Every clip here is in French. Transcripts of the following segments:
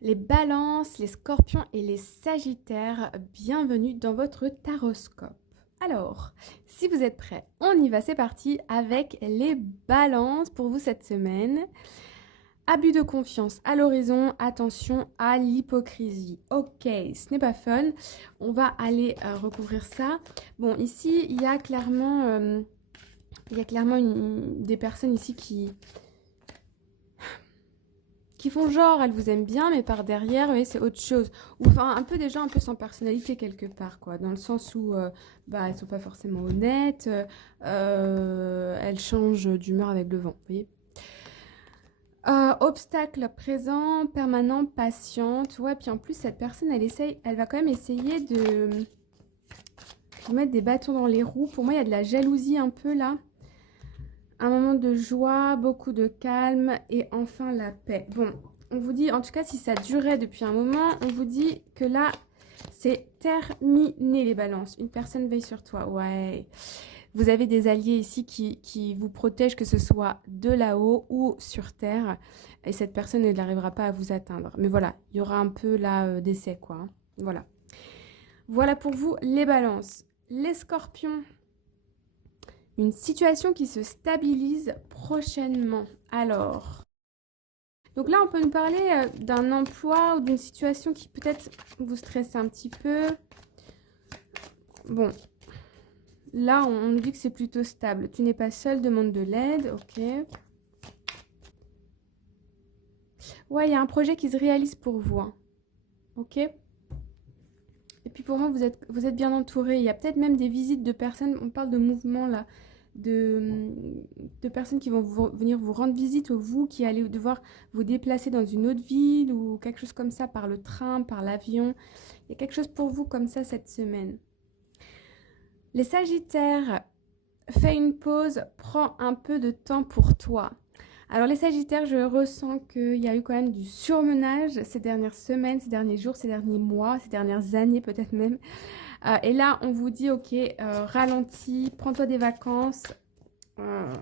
Les balances, les scorpions et les sagittaires, bienvenue dans votre taroscope. Alors, si vous êtes prêts, on y va, c'est parti avec les balances pour vous cette semaine. Abus de confiance à l'horizon, attention à l'hypocrisie. Ok, ce n'est pas fun, on va aller recouvrir ça. Bon, ici, il y a clairement des personnes ici qui font genre, elles vous aiment bien, mais par derrière, vous voyez, c'est autre chose. Ou enfin, un peu des gens un peu sans personnalité quelque part, quoi. Dans le sens où, elles sont pas forcément honnêtes, elles changent d'humeur avec le vent, vous voyez. Obstacle présent, permanent, patiente. Ouais, puis en plus, cette personne, elle va quand même essayer de vous mettre des bâtons dans les roues. Pour moi, il y a de la jalousie un peu là. Un moment de joie, beaucoup de calme et enfin la paix. Bon, on vous dit, en tout cas, si ça durait depuis un moment, on vous dit que là, c'est terminé les balances. Une personne veille sur toi. Ouais. Vous avez des alliés ici qui vous protègent, que ce soit de là-haut ou sur Terre. Et cette personne ne n'arrivera pas à vous atteindre. Mais voilà, il y aura un peu là d'essai, quoi. Hein. Voilà. Voilà pour vous les balances. Les scorpions. Une situation qui se stabilise prochainement. Alors, donc là, on peut nous parler d'un emploi ou d'une situation qui peut-être vous stresse un petit peu. Bon, là, on nous dit que c'est plutôt stable. Tu n'es pas seul, demande de l'aide. Ok. Ouais, il y a un projet qui se réalise pour vous. Hein. Ok. Et puis pour moi, vous êtes bien entouré. Il y a peut-être même des visites de personnes. On parle de mouvements là. De, de personnes qui vont venir vous rendre visite ou vous qui allez devoir vous déplacer dans une autre ville ou quelque chose comme ça par le train, par l'avion. Il y a quelque chose pour vous comme ça cette semaine. Les Sagittaires, fais une pause, prends un peu de temps pour toi. Alors les Sagittaires, je ressens qu'il y a eu quand même du surmenage ces dernières semaines, ces derniers jours, ces derniers mois, ces dernières années peut-être même. Et là, on vous dit, ok, ralentis, prends-toi des vacances. Euh,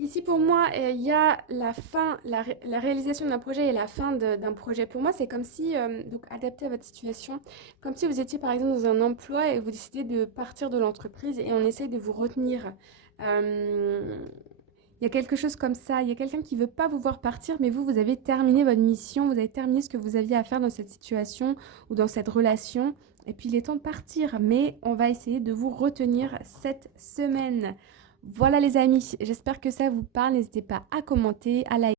Ici, pour moi, il y a la fin, la réalisation d'un projet et la fin d'un projet. Pour moi, c'est comme si, donc adapté à votre situation, comme si vous étiez par exemple dans un emploi et vous décidez de partir de l'entreprise et on essaye de vous retenir. Euh, il y a quelque chose comme ça. Il y a quelqu'un qui ne veut pas vous voir partir, mais vous avez terminé votre mission, vous avez terminé ce que vous aviez à faire dans cette situation ou dans cette relation. Et puis, il est temps de partir, mais on va essayer de vous retenir cette semaine. Voilà les amis, j'espère que ça vous parle. N'hésitez pas à commenter, à liker.